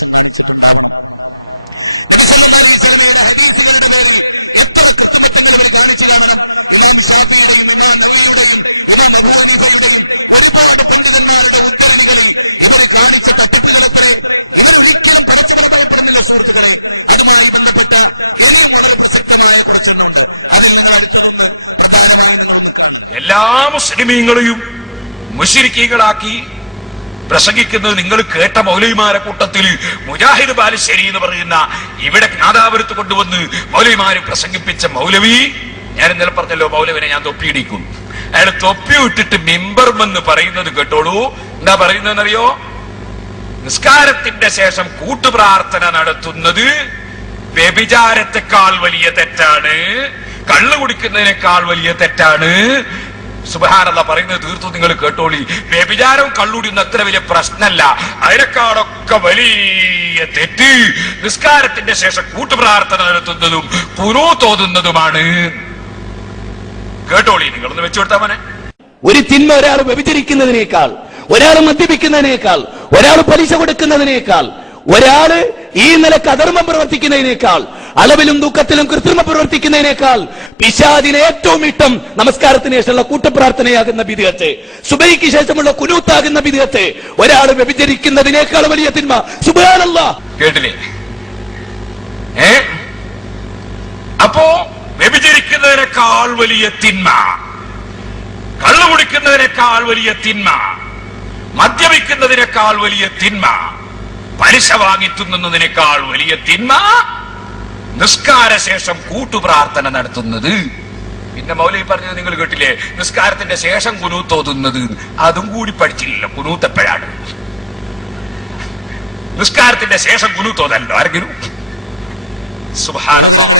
സമ്മാനിച്ചിട്ടുണ്ടാവണം. എല്ലാ മുസ്ലിമീങ്ങളെയും മുശ്രിക്കീകളാക്കി പ്രസംഗിക്കുന്നത് നിങ്ങൾ കേട്ട മൗലവിമാരെ കൂട്ടത്തിൽ മുജാഹിദ് ബാലുശ്ശേരി എന്ന് പറയുന്ന ഇവിടെ നാദാപുരത്ത് കൊണ്ടുവന്ന് മൗലവിമാര് പ്രസംഗിപ്പിച്ച മൗലവി, ഞാൻ ഇന്നലെ പറഞ്ഞല്ലോ മൗലവിനെ ഞാൻ തൊപ്പിയിടിക്കും. അയാൾ തൊപ്പി ഇട്ടിട്ട് മിമ്പർമെന്ന് പറയുന്നത് കേട്ടോളൂ. എന്താ പറയുന്നതെന്നറിയോ? നിസ്കാരത്തിന്റെ ശേഷം കൂട്ടുപ്രാർത്ഥന നടത്തുന്നത് വ്യഭിചാരത്തെക്കാൾ വലിയ തെറ്റാണ്, കള്ളു കുടിക്കുന്നതിനേക്കാൾ വലിയ തെറ്റാണ്. സുബ്ഹാനല്ലാഹ് പറയുന്നത് തീർത്തു നിങ്ങൾ കേട്ടോളി. വ്യഭിചാരവും കള്ളുടിയൊന്നും അത്ര വലിയ പ്രശ്നമല്ല, അതിനേക്കാളൊക്കെ വലിയ തെറ്റ് നിസ്കാരത്തിന്റെ ശേഷം കൂട്ടുപ്രാർത്ഥന നടത്തുന്നതും ഖുനൂത്ത് ഓതുന്നതുമാണ്. കേട്ടോളി, നിങ്ങളൊന്ന് വെച്ചുകൊടുത്താ മോനെ. ഒരു തിന്മ ഒരാൾ വ്യഭിചരിക്കുന്നതിനേക്കാൾ, ഒരാൾ മദ്യപിക്കുന്നതിനേക്കാൾ, ഒരാൾ പലിശ കൊടുക്കുന്നതിനേക്കാൾ, ഒരാള് ഈ നിലക്ക് അധർമ്മം പ്രവർത്തിക്കുന്നതിനേക്കാൾ, അളവിലും ദുഃഖത്തിലും കൃത്രിമ പ്രവർത്തിക്കുന്നതിനേക്കാൾ പിശാചിന് ഏറ്റവും ഇഷ്ടം നമസ്കാരത്തിന് ശേഷമുള്ള കൂട്ടപ്രാർത്ഥനയാകുന്ന ബിദ്അത്ത്, സുബഹിക്ക് ശേഷമുള്ള ഖുനൂത്താകുന്ന ബിദ്അത്ത്. ഒരാൾ വ്യഭിചരിക്കുന്നതിനേക്കാൾ വലിയ തിന്മ. സുബ്ഹാനല്ലാഹ്. കേട്ടില്ലേ? അപ്പോ വ്യഭിചരിക്കുന്നതിനേക്കാൾ വലിയ തിന്മ, കള്ളു കുടിക്കുന്നതിനേക്കാൾ വലിയ തിന്മ, മദ്യപിക്കുന്നതിനേക്കാൾ വലിയ തിന്മ, പലിശ വാങ്ങി തിന്നുന്നതിനേക്കാൾ വലിയ തിന്മ നിസ്കാര ശേഷം കൂട്ടുപ്രാർത്ഥന നടത്തുന്നത്. പിന്നെ മൗലവി പറഞ്ഞത് നിങ്ങൾ കേട്ടില്ലേ? നിസ്കാരത്തിന്റെ ശേഷം ഖുനൂത്ത് ഓതുന്നത്. അതും കൂടി പഠിച്ചില്ലല്ലോ. ഖുനൂത്ത് എപ്പോഴാണ്? നിസ്കാരത്തിന്റെ ശേഷം ഖുനൂത്ത് ഓതല്ലോ ആരെങ്കിലും? സുബ്ഹാനല്ലാഹ്.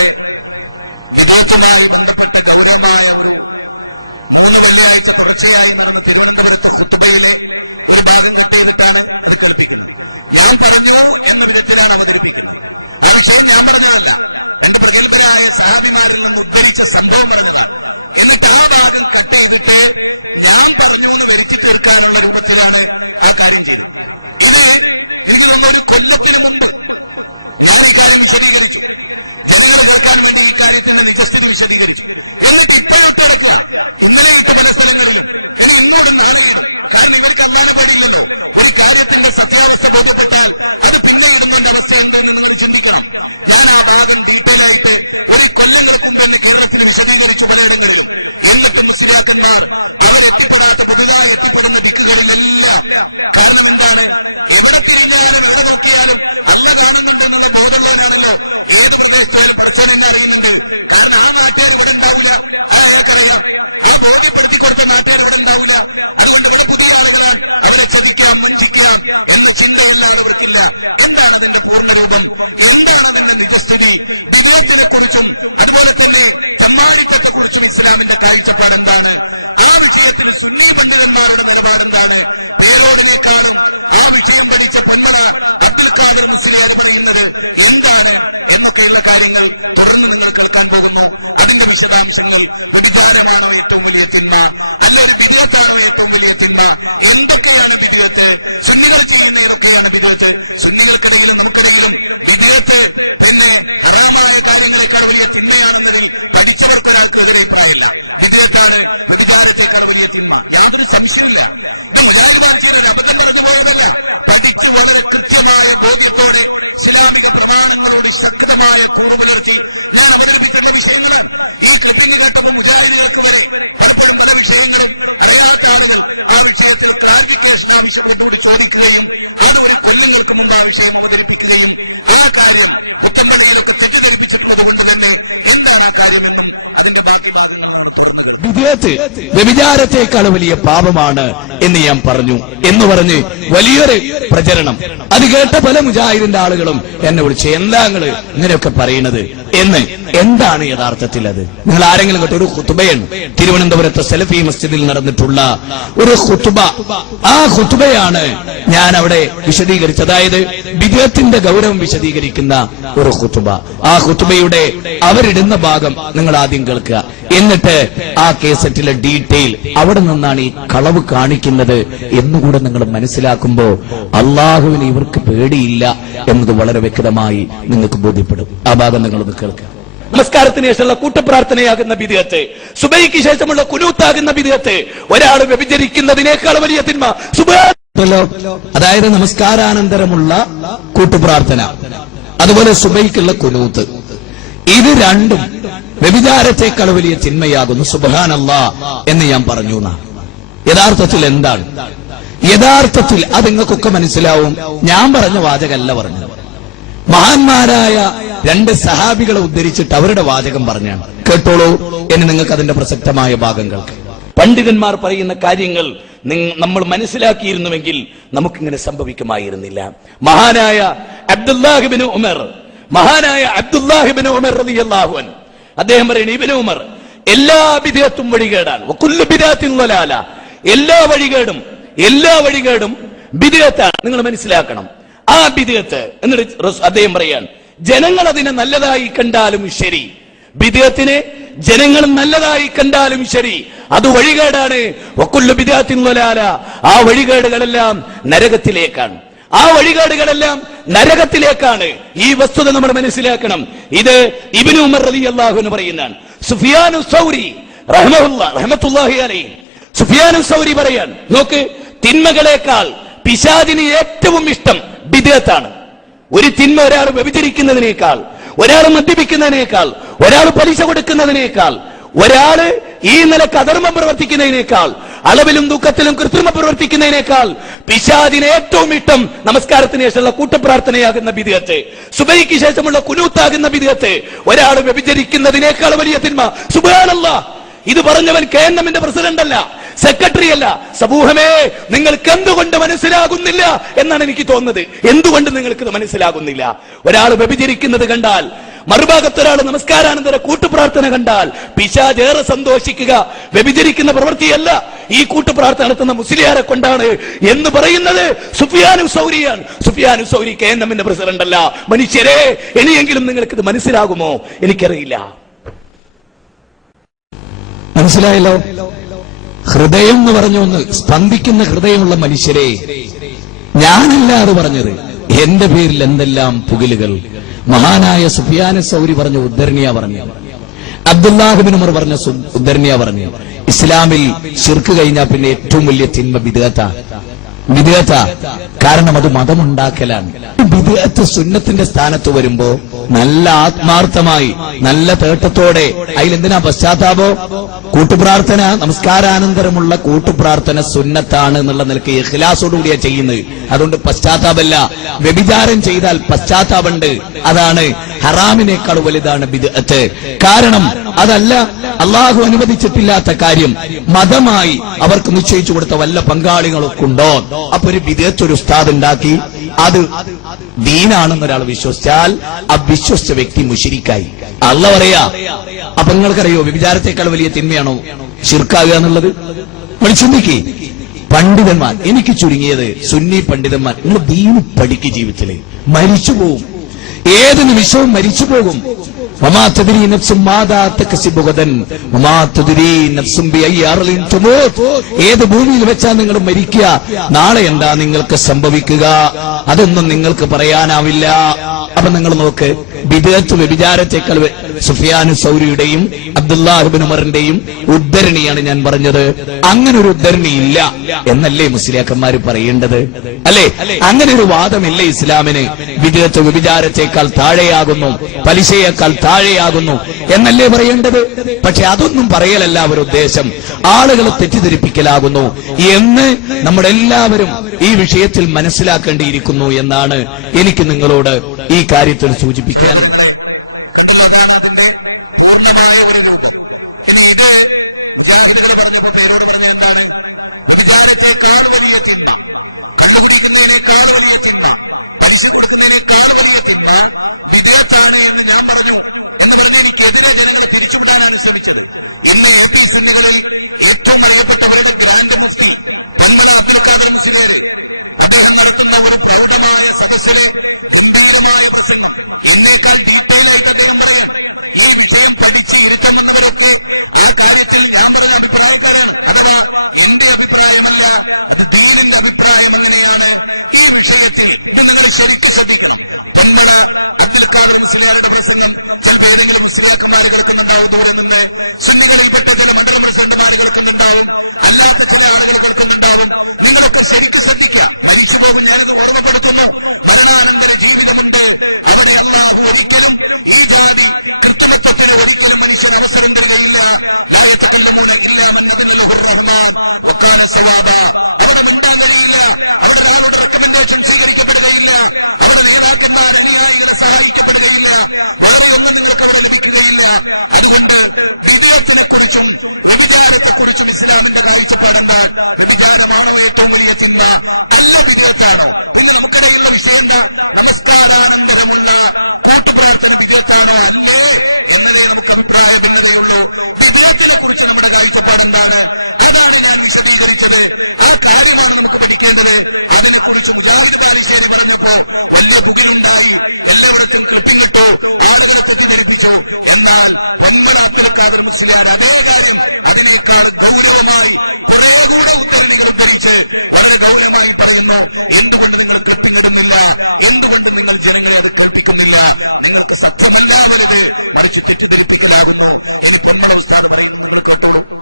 വ്യഭിചാരത്തെക്കാൾ വലിയ പാപമാണ് എന്ന് ഞാൻ പറഞ്ഞു എന്ന് പറഞ്ഞ് വലിയൊരു പ്രചരണം. അത് കേട്ട പല മുജാഹിദിന്റെ ആളുകളും എന്നെ വിളിച്ച് എന്താ നിങ്ങള് ഇങ്ങനെയൊക്കെ പറയുന്നത് എന്ന്. എന്താണ് യഥാർത്ഥത്തിൽ അത്? നിങ്ങൾ ആരെങ്കിലും കേട്ടോ? ഒരു ഖുതുബയാണ് തിരുവനന്തപുരത്തെ സലഫി മസ്ജിദിൽ നടന്നിട്ടുള്ള ഒരു ഖുതുബ. ആ ഖുതുബയാണ് ഞാൻ അവിടെ വിശദീകരിച്ചത്. അതായത് ബിദ്അത്തിന്റെ ഗൗരവം വിശദീകരിക്കുന്ന ഒരു ഖുതുബ. ആ ഖുതുബയുടെ അവരിടുന്ന ഭാഗം നിങ്ങൾ ആദ്യം കേൾക്കുക, എന്നിട്ട് ആ കേസറ്റിലെ ഡീറ്റെയിൽ അവിടെ നിന്നാണ് ഈ കളവ് കാണിക്കുന്നത് പ്രവർത്തിക്കുന്നത് എന്നുകൂടെ നിങ്ങൾ മനസ്സിലാക്കുമ്പോ അള്ളാഹുവിന് ഇവർക്ക് പേടിയില്ല എന്നത് വളരെ വ്യക്തമായി നിങ്ങൾക്ക് ബോധ്യപ്പെടും. ആ ഭാഗം നിങ്ങളൊന്ന് കേൾക്കുക. നമസ്കാരത്തിന് ശേഷമുള്ള കൂട്ടപ്രാർത്ഥനയാകുന്ന ബിദ്അത്ത്, സുബഹിക്ക് ശേഷമുള്ള കുനൂത്താകുന്ന ബിദ്അത്ത്, ഒരാൾ വ്യഭിചരിക്കുന്നതിനേക്കാൾ വലിയ തിന്മ. അതായത് നമസ്കാരാനന്തരമുള്ള കൂട്ടുപ്രാർത്ഥന, അതുപോലെ സുബഹിക്കുള്ള കുനൂത്ത്, ഇത് രണ്ടും വ്യഭിചാരത്തെക്കാൾ വലിയ തിന്മയാകുന്നു. സുബ്ഹാനല്ലാഹ് എന്ന് ഞാൻ പറഞ്ഞു. യഥാർത്ഥത്തിൽ എന്താണ്? യഥാർത്ഥത്തിൽ അത് നിങ്ങൾക്കൊക്കെ മനസ്സിലാവും. ഞാൻ പറഞ്ഞ വാചകമല്ല പറഞ്ഞത്. മഹാന്മാരായ രണ്ട് സഹാബികളെ ഉദ്ധരിച്ചിട്ട് അവരുടെ വാചകം പറഞ്ഞാണ്. കേട്ടോളൂ, എന്ന് നിങ്ങൾക്ക് അതിന്റെ പ്രസക്തമായ ഭാഗം കേൾക്കാം. പണ്ഡിതന്മാർ പറയുന്ന കാര്യങ്ങൾ നമ്മൾ മനസ്സിലാക്കിയിരുന്നുവെങ്കിൽ നമുക്കിങ്ങനെ സംഭവിക്കുമായിരുന്നില്ല. മഹാനായ അബ്ദുല്ലാഹിബ്നു ഉമർ റളിയല്ലാഹു അൻഹു അദ്ദേഹം പറയുന്നു, ഇബ്നു ഉമർ, എല്ലാ ബിദ്അത്തും വഴികേടാണ്. വകുല്ലു ബിദ്അത്തിൻ ളലാല, എല്ലാ വഴികേടും ബിദ്അത്താണ്. നിങ്ങൾ മനസ്സിലാക്കണം ആ ബിദ്അത്ത്. എന്നിട്ട് അദ്ദേഹം പറയാൻ, ജനങ്ങൾ അതിനെ നല്ലതായി കണ്ടാലും ശരി, ബിദ്അത്തിനെ ജനങ്ങൾ നല്ലതായി കണ്ടാലും ശരി, അത് വഴികേടാണ്. വകുല്ലു ബിദ്അത്തിൻ ളലാല, ആ വഴികേടുകളെല്ലാം നരകത്തിലേക്കാണ്. ഈ വസ്തുത നമ്മൾ മനസ്സിലാക്കണം. ഇത് ഇബ്നു ഉമർ റളിയല്ലാഹു അൻഹു പറയുന്നതാണ്. സുഫിയാനു സൗരി റഹ്മത്തുള്ളാഹി അലൈഹി, സുഫിയാനു സൗരി പറയാൻ, നോക്ക്, തിന്മകളേക്കാൾ പിശാചിന് ഏറ്റവും ഇഷ്ടം ബിദ്അത്താണ്. ഒരു തിന്മ ഒരാൾ വ്യഭിചരിക്കുന്നതിനേക്കാൾ, ഒരാൾ മദ്യപിക്കുന്നതിനേക്കാൾ, ഒരാൾ പലിശ കൊടുക്കുന്നതിനേക്കാൾ, ഒരാള് ഈ നിലക്ക് അധർമ്മം പ്രവർത്തിക്കുന്നതിനേക്കാൾ, അളവിലും ദുഃഖത്തിലും കൃത്രിമം പ്രവർത്തിക്കുന്നതിനേക്കാൾ പിശാചിന് ഏറ്റവും ഇഷ്ടം നമസ്കാരത്തിന് ശേഷമുള്ള കൂട്ടപ്രാർത്ഥനയാകുന്ന ബിദ്അത്ത്, സുബഹിക്ക് ശേഷമുള്ള കുനൂത്താകുന്ന ബിദ്അത്ത്, ഒരാൾ വ്യഭിചരിക്കുന്നതിനേക്കാൾ വലിയ തിന്മ. സുബ്ഹാനല്ലാഹ്, ഇത് പറഞ്ഞവൻ KNMന്റെ പ്രസിഡന്റ് അല്ല, സെക്രട്ടറി അല്ല. സമൂഹമേ, നിങ്ങൾക്ക് എന്തുകൊണ്ട് മനസ്സിലാകുന്നില്ല എന്നാണ് എനിക്ക് തോന്നുന്നത്. എന്തുകൊണ്ട് നിങ്ങൾക്ക് ഇത് മനസ്സിലാകുന്നില്ല? ഒരാൾ വ്യഭിചരിക്കുന്നത് കണ്ടാൽ, മറുഭാഗത്തൊരാൾ നമസ്കാരാനന്തര കൂട്ടുപ്രാർത്ഥന കണ്ടാൽ പിശാച് ഏറെ സന്തോഷിക്കുക. വ്യഭിചരിക്കുന്ന പ്രവൃത്തിയല്ല ഈ കൂട്ടുപ്രാർത്ഥന നടത്തുന്ന മുസ്ലിയാരെ കൊണ്ടാണ് എന്ന് പറയുന്നത് സുഫിയാനു സൗരിയാണ്. സുഫിയാനു സൗരി KNMന്റെ പ്രസിഡന്റ് അല്ല. മനുഷ്യരെ, ഇനിയെങ്കിലും നിങ്ങൾക്ക് ഇത് മനസ്സിലാകുമോ? എനിക്കറിയില്ല. മനസ്സിലായല്ലോ? ഹൃദയം എന്ന് പറഞ്ഞ ഒന്ന്, സ്പന്ദിക്കുന്ന ഹൃദയമുള്ള മനുഷ്യരെ, ഞാനല്ല അത് പറഞ്ഞത്. എന്റെ പേരിൽ എന്തെല്ലാം പുകിലുകൾ. മഹാനായ സുഫിയാനു സൗരി പറഞ്ഞ ഉദ്ധരണിയാ പറഞ്ഞു, അബ്ദുല്ലാഹിബ്നു ഉമർ പറഞ്ഞ ഉദ്ധരണിയാ പറഞ്ഞു. ഇസ്ലാമിൽ ശിർക്ക് കഴിഞ്ഞാൽ പിന്നെ ഏറ്റവും വലിയ തിന്മ ബിദ്അത്താ. കാരണം അത് മതമുണ്ടാക്കലാണ്. ബിദ്അത്ത് സുന്നത്തിന്റെ സ്ഥാനത്ത് വരുമ്പോ നല്ല ആത്മാർത്ഥമായി, നല്ല തേട്ടത്തോടെ, അതിലെന്തിനാ പശ്ചാത്താപോ? കൂട്ടുപ്രാർത്ഥന, നമസ്കാരാനന്തരമുള്ള കൂട്ടുപ്രാർത്ഥന സുന്നത്താണ് എന്നുള്ള നിലയ്ക്ക് ഇഖ്ലാസോടുകൂടിയാ ചെയ്യുന്നത്. അതുകൊണ്ട് പശ്ചാത്താപല്ല. വ്യഭിചാരം ചെയ്താൽ പശ്ചാത്താപമുണ്ട്. അതാണ് ഹറാമിനേക്കാൾ വലുതാണ് ബിദ്അത്ത്. കാരണം അതല്ല അള്ളാഹു അനുവദിച്ചിട്ടില്ലാത്ത കാര്യം മതമായി അവർക്ക് നിശ്ചയിച്ചു കൊടുത്ത വല്ല പങ്കാളികളൊക്കെ ഉണ്ടോ? അപ്പൊ ഒരു ബിദ്അത്ത് ഒരു ഉസ്താദ് ഉണ്ടാക്കി അത് ദീനാണെന്നൊരാൾ വിശ്വസിച്ചാൽ ആ വിശ്വസിച്ച വ്യക്തി മുശ്രിക്കായി. അല്ലാഹു പറയാ. അപ്പൊ നിങ്ങൾക്കറിയോ വ്യഭിചാരത്തെക്കാൾ വലിയ തിന്മയാണോ ശിർക്കാകുക എന്നുള്ളത്? ചിന്തിക്ക്. പണ്ഡിതന്മാർ, എനിക്ക് ചുരുങ്ങിയത് സുന്നി പണ്ഡിതന്മാർ, നിങ്ങൾ ദീന് പഠിക്ക്. ജീവിതത്തില് മരിച്ചു പോകും, ഏത് നിമിഷവും മരിച്ചു പോകും. ഏത് ഭൂമിയിൽ വെച്ചാ നിങ്ങൾ മരിക്കുക, നാളെ എന്താ നിങ്ങൾക്ക് സംഭവിക്കുക, അതൊന്നും നിങ്ങൾക്ക് പറയാനാവില്ല. അപ്പൊ നിങ്ങൾ നോക്ക്, ബിദ്അത്ത് വ്യഭിചാരത്തെക്കാൾ സുഫിയാനു സൗരിയുടെയും അബ്ദുല്ലാഹിബ്നു ഉമറിന്റെയും ഉദ്ധരണിയാണ് ഞാൻ പറഞ്ഞത്. അങ്ങനെ ഒരു ഉദ്ധരണി ഇല്ല എന്നല്ലേ മുസ്ലിയാക്കന്മാര് പറയേണ്ടത്? അല്ലെ? അങ്ങനെ ഒരു വാദമില്ല ഇസ്ലാമിന്. ബിദ്അത്ത് വ്യഭിചാരത്തെക്കാൾ താഴെയാകുന്നു, പലിശയേക്കാൾ താഴെയാകുന്നു എന്നല്ലേ പറയേണ്ടത്? പക്ഷെ അതൊന്നും പറയലല്ല അവരുടെ ഉദ്ദേശം, ആളുകളെ തെറ്റിദ്ധരിപ്പിക്കലാകുന്നു എന്ന് നമ്മളെല്ലാവരും ഈ വിഷയത്തിൽ മനസ്സിലാക്കേണ്ടിയിരിക്കുന്നു എന്നാണ് എനിക്ക് നിങ്ങളോട് ഈ കാര്യത്തിൽ സൂചിപ്പിക്കാനുള്ളത്. എന്നേക്കാൾ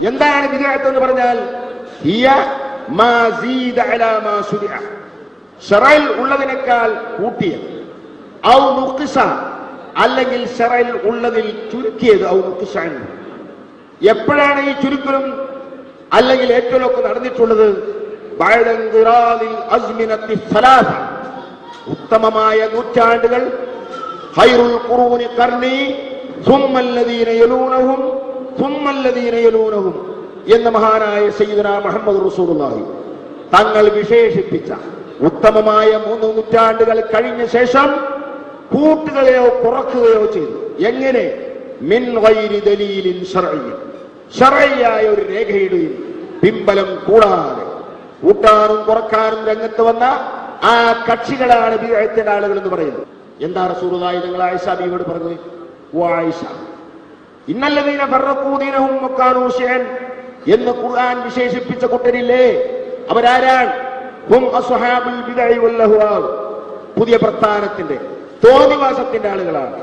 എന്താണ് ബിദ്അത്ത് എന്ന് പറഞ്ഞാൽ? ഹിയ മാ സീദ അലാ മാ ശുരിഅ, ശറഇൽ ഉള്ളതിനേക്കാൾ കൂട്ടിയത്, ഔ നുഖ്സ, അല്ലെങ്കിൽ ശറഇൽ ഉള്ളതിൽ ചുരുക്കിയത്, ഔ നുഖ്സ. എപ്പോഴാണ് ഈ ചുരുക്കലും അല്ലെങ്കിൽ ഏറ്റവുമൊക്കെ നടന്നിട്ടുള്ളത്? ബഅദ ഇൻഖിറാദിൽ അസ്മിനത്തി സലാസ, ഉത്തമമായ നൂറ്റാണ്ടുകൾ, ഖൈറുൽ ഖുറൂനി ഖർനി സുമ്മല്ലദീന യലൂനഹും സുമ്മല്ലദീന യലൂനഹും എന്ന മഹാനായ സയ്യിദുനാ മുഹമ്മദ് റസൂലുള്ളാഹി തങ്ങൾ വിശേഷിപ്പിച്ച ഉത്തമമായ 3 നൂറ്റാണ്ടുകൾ കഴിഞ്ഞ ശേഷം കൂട്ടുകയോ കുറക്കുകയോ ചെയ്തു. എങ്ങനെ? മിൻ ഗൈരി ദലീലിൻ ശർഈ, ശർഈയായ ഒരു രേഖയുടെയും പിമ്പലം കൂടാതെ കൂട്ടാനും കുറക്കാനും രംഗത്ത് വന്ന ആ കക്ഷികളാണ് ബിദ്അത്തിന്റെ ആളുകൾ എന്ന് പറയുന്നത്. എന്താ റസൂലുള്ളാഹി തങ്ങൾ ആയിഷ ബീവിയോട് പറഞ്ഞത്? ആയിഷ, ഇന്നല്ലദീന ഫറഖൂ ദീനഹും വകാനൂ ശിഅൻ എന്ന് ഖുർആൻ വിശേഷിപ്പിച്ച കൂട്ടരില്ലേ, അവരാരാണ്? ഹും അസ്ഹാബുൽ ബിദ്അഇ വൽ അഹ്വാ, പുതിയ പ്രസ്ഥാനത്തിന്റെ തോന്നിവാസത്തിന്റെ ആളുകളാണ്.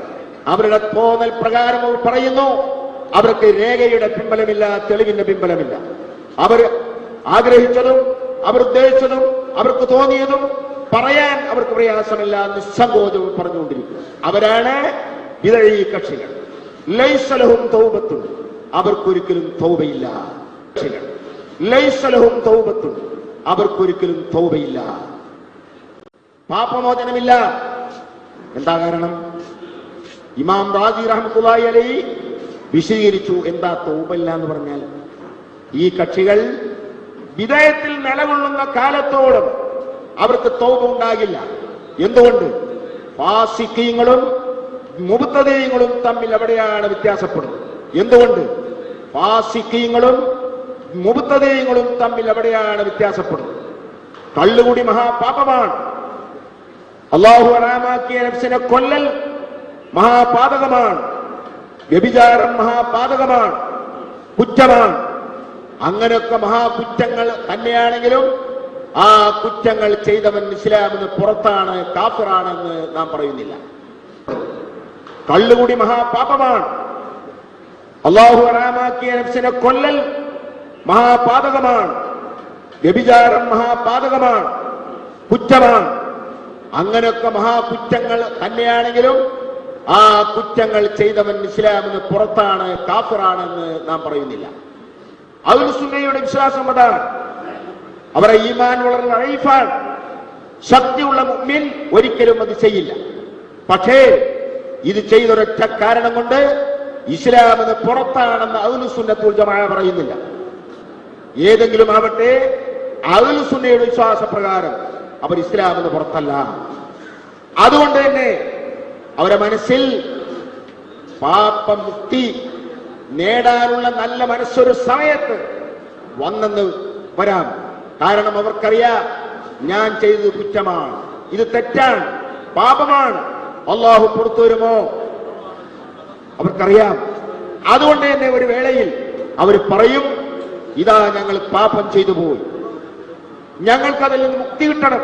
അവരുടെ തോന്നൽ പ്രകാരം അവർ പറയുന്നു. അവർക്ക് രേഖയുടെ പിമ്പലമില്ല, തെളിവിന്റെ പിമ്പലമില്ല. അവർ ആഗ്രഹിച്ചതും അവർ ഉദ്ദേശിച്ചതും അവർക്ക് തോന്നിയതും പറയാൻ അവർക്ക് പ്രയാസമില്ല, നിസ്സങ്കോചവും പറഞ്ഞുകൊണ്ടിരിക്കും. അവരാണ് ബിദ്അഈ കക്ഷികൾ. ലൈസ ലഹും തൗബത്തുൻ, അവർക്കൊരിക്കലും തൗബയില്ല. ലൈസ ലഹും തൗബത്തുൻ, അവർക്കൊരിക്കലും തൗബയില്ല, പാപമോചനമില്ല. എന്താ കാരണം? ഇമാം റാസി റഹ്മത്തുള്ളാഹി അലൈഹി വിശദീകരിച്ചു എന്താ തൗബയില്ല എന്ന് പറഞ്ഞാൽ. ഈ കക്ഷികൾ ബിദ്അത്തിൽ നിലകൊള്ളുന്ന കാലത്തോളം അവർക്ക് തൗബ ഉണ്ടാകില്ല. എന്തുകൊണ്ട്? ഫാസിഖീങ്ങളും മുബ്തദീങ്ങളും തമ്മിൽ അവിടെയാണ് വ്യത്യാസപ്പെടുന്നത്. എന്തുകൊണ്ട്? ഫാസിഖീങ്ങളും മുബ്തദീങ്ങളും തമ്മിൽ അവിടെയാണ് വ്യത്യാസപ്പെടുന്നത്. കള്ളുകുടി മഹാപാപമാണ്. അല്ലാഹു ഹറാമാക്കിയ നഫ്സിനെ കൊല്ലൽ മഹാപാതകമാണ്. വ്യഭിചാരം മഹാപാതകമാണ്, കുറ്റമാണ്. അങ്ങനെയൊക്കെ മഹാകുറ്റങ്ങൾ തന്നെയാണെങ്കിലും ആ കുറ്റങ്ങൾ ചെയ്തവൻ ഇസ്ലാമിന് പുറത്താണ്, കാഫിറാണെന്ന് നാം പറയുന്നില്ല. കള്ളുകുടി മഹാപാപമാണ്. അല്ലാഹു ഹറാമാക്കിയ നഫ്സിനെ കൊല്ലൽ മഹാപാതകമാണ്. വ്യഭിചാരം മഹാപാതകമാണ്, കുറ്റമാണ്. അങ്ങനെയൊക്കെ മഹാകുറ്റങ്ങൾ തന്നെയാണെങ്കിലും ആ കുറ്റങ്ങൾ ചെയ്തവൻ ഇസ്ലാമിന് പുറത്താണ്, കാഫിറാണെന്ന് നാം പറയുന്നില്ല. അഹ്ലു സുന്നയുടെ വിശ്വാസം അതാണ്. അവരുടെ ഈമാൻ വളരെ ലൈഫാണ്. ശക്തിയുള്ള മുഅ്മിൻ ഒരിക്കലും അത് ചെയ്യില്ല. പക്ഷേ ഇത് ചെയ്തൊരൊറ്റ കാരണം കൊണ്ട് ഇസ്ലാമിന് പുറത്താണെന്ന് അഹ്ലു സുന്നത്തുൽ ജമാഅ പറയുന്നില്ല. ഏതെങ്കിലും ആവട്ടെ, അഹ്ലു സുന്നയുടെ വിശ്വാസപ്രകാരം അവർ ഇസ്ലാമിന് പുറത്തല്ല. അതുകൊണ്ട് തന്നെ അവരുടെ മനസ്സിൽ പാപമുക്തി നേടാനുള്ള നല്ല മനസ്സൊരു സമയത്ത് വന്നെന്ന് വരാം. കാരണം അവർക്കറിയാം ഞാൻ ചെയ്തത് കുറ്റമാണ്, ഇത് തെറ്റാണ്, പാപമാണ്, അല്ലാഹു പുറത്തു വരുമോ അവർക്കറിയാം. അതുകൊണ്ട് തന്നെ ഒരു വേളയിൽ അവർ പറയും, ഇതാ ഞങ്ങൾ പാപം ചെയ്തു പോയി, ഞങ്ങൾക്കതിൽ നിന്ന് മുക്തി കിട്ടണം.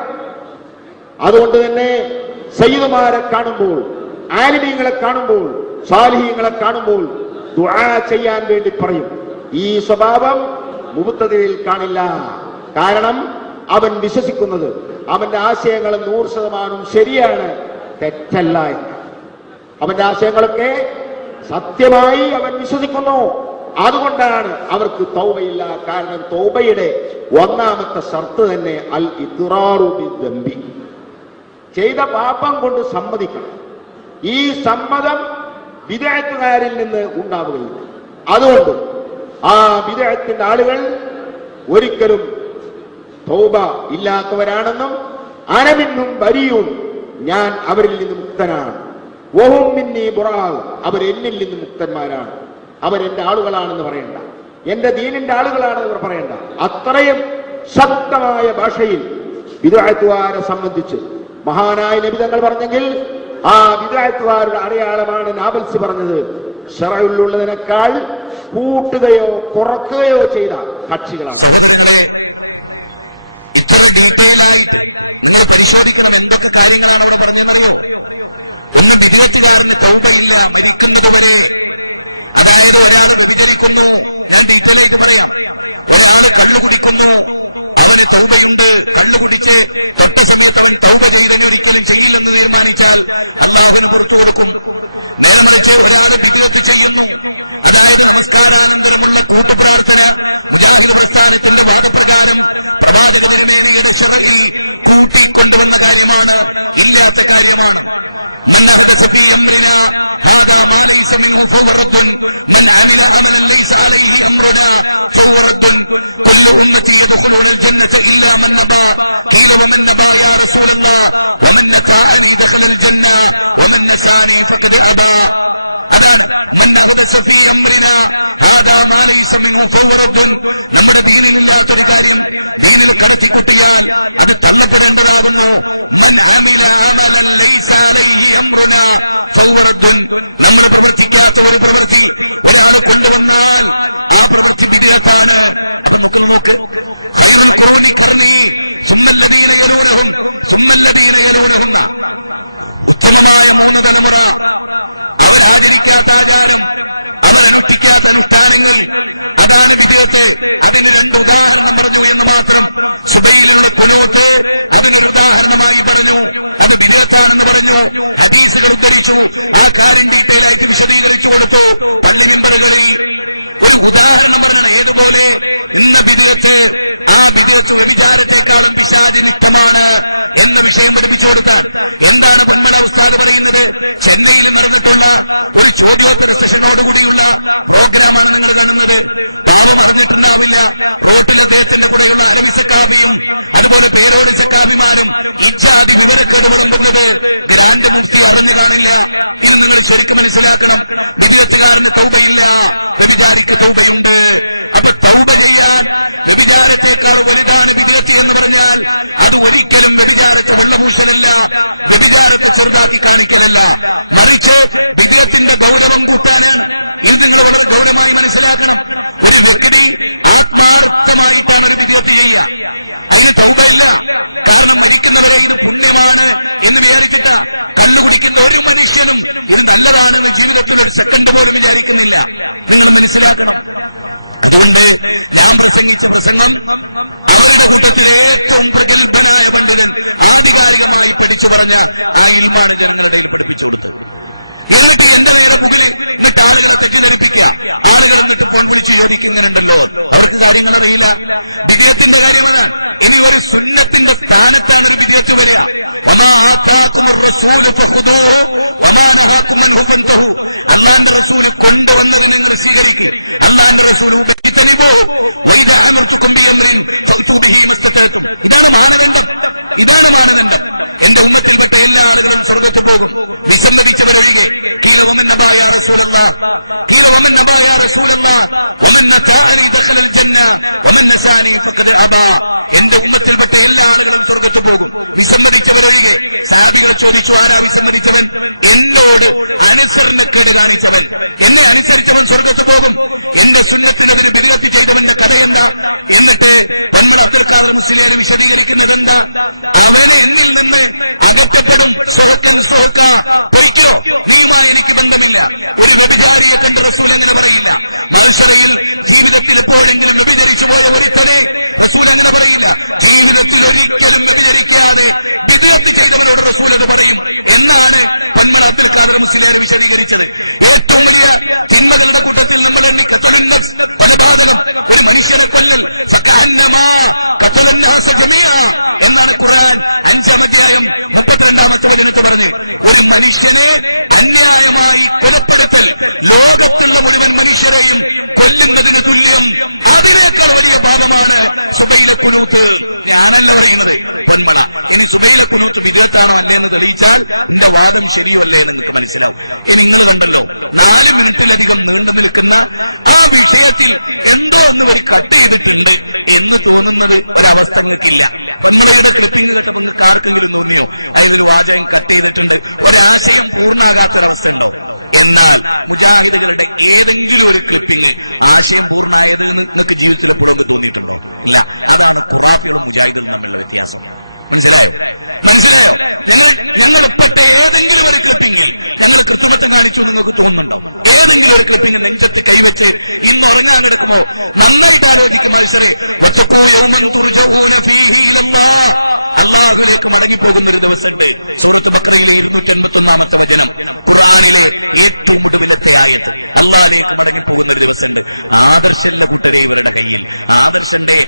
അതുകൊണ്ട് തന്നെ സയ്യിദുമാരെ കാണുമ്പോൾ, ആലിമീങ്ങളെ കാണുമ്പോൾ, സാലിഹീങ്ങളെ കാണുമ്പോൾ ദുആ ചെയ്യാൻ വേണ്ടി പറയും. ഈ സ്വഭാവം മുബ്തദിയിൽ കാണില്ല. കാരണം അവൻ വിശ്വസിക്കുന്നത് അവന്റെ ആശയങ്ങൾ 100% ശരിയാണ്, തെറ്റല്ല എന്ന്. അവന്റെ ആശയങ്ങളൊക്കെ സത്യമായി അവൻ വിശ്വസിക്കുന്നു. അതുകൊണ്ടാണ് അവർക്ക് തൗബയില്ല. കാരണം തൗബയുടെ ഒന്നാമത്തെ ഷർത്ത് തന്നെ അൽ ഇഖ്റാറു ബിദ്ദംബി, ചെയ്ത പാപം കൊണ്ട് സമ്മതിക്കണം. ഈ സമ്മതം ബിദ്അത്തുകാരിൽ നിന്ന് ഉണ്ടാവുകയില്ല. അതുകൊണ്ട് ആ ബിദ്അത്തിന്റെ ആളുകൾ ഒരിക്കലും തൗബ ഇല്ലാത്തവരാണെന്നും അനമിന്നും ബരിയും, ഞാൻ അവരിൽ നിന്ന് മുക്തനാണ്, വഹും മിന്നീ ബുറാഉ, അവർ എന്നിൽ നിന്ന് മുക്തന്മാരാണ്, അവരെന്റെ ആളുകളാണെന്ന് പറയണ്ട, എന്റെ ദീനിന്റെ ആളുകളാണെന്ന് പറയണ്ട. അത്രയും ശക്തമായ ഭാഷയിൽ ബിദ്അത്തുകാരെ സംബന്ധിച്ച് മഹാനായ നബി തങ്ങൾ പറഞ്ഞെങ്കിൽ ആ ബിദ്അത്തുകാരുടെ അടയാളമാണ് നാബൽസി പറഞ്ഞത്, ശറഉള്ളതിനേക്കാൾ കൂട്ടുകയോ കുറക്കുകയോ ചെയ്ത കക്ഷികളാണ്. നല്ലതാണ് എന്ന് വിചാരിക്കുന്ന കണ്ടുപിടിക്കുന്ന ഒരു മനുഷ്യനും അത് നല്ലതാണെന്ന് ജീവിതത്തിൽ ഒരു സെക്കൻഡ് പോലും വിചാരിക്കുന്നില്ല. നിങ്ങൾ മനസ്സിലാക്കണം. അതുകൊണ്ട് ഞാൻ പ്രസംഗിച്ച പ്രസംഗം ഏറ്റവും പ്രകടനപരമാണെന്ന് ഔദ്യോഗികമായി പഠിച്ചു പറഞ്ഞ് ആ ഒരുപാട് പഠിപ്പിച്ചു കൊടുത്തു. നിങ്ങൾക്ക് എന്റെ മുമ്പിൽ ഈ ടോറിൽ തെറ്റിദ്ധരിക്കില്ല, ടോറിൽ കൺഫ്യൂസ് ചെയ്യാതിരിക്കുന്നുണ്ടല്ലോ, അവർക്ക് അറിയില്ല. വിജയത്തിന്റെ കാര്യമാണ് ഇനി ഒരു സുന്നത്തിന്റെ സ്ഥാനത്താണ് വിജയിച്ചവര്. അതാ കൊണ്ടുവന്നതിനെ സ്വീകരിക്കും. ആദർശന്റെ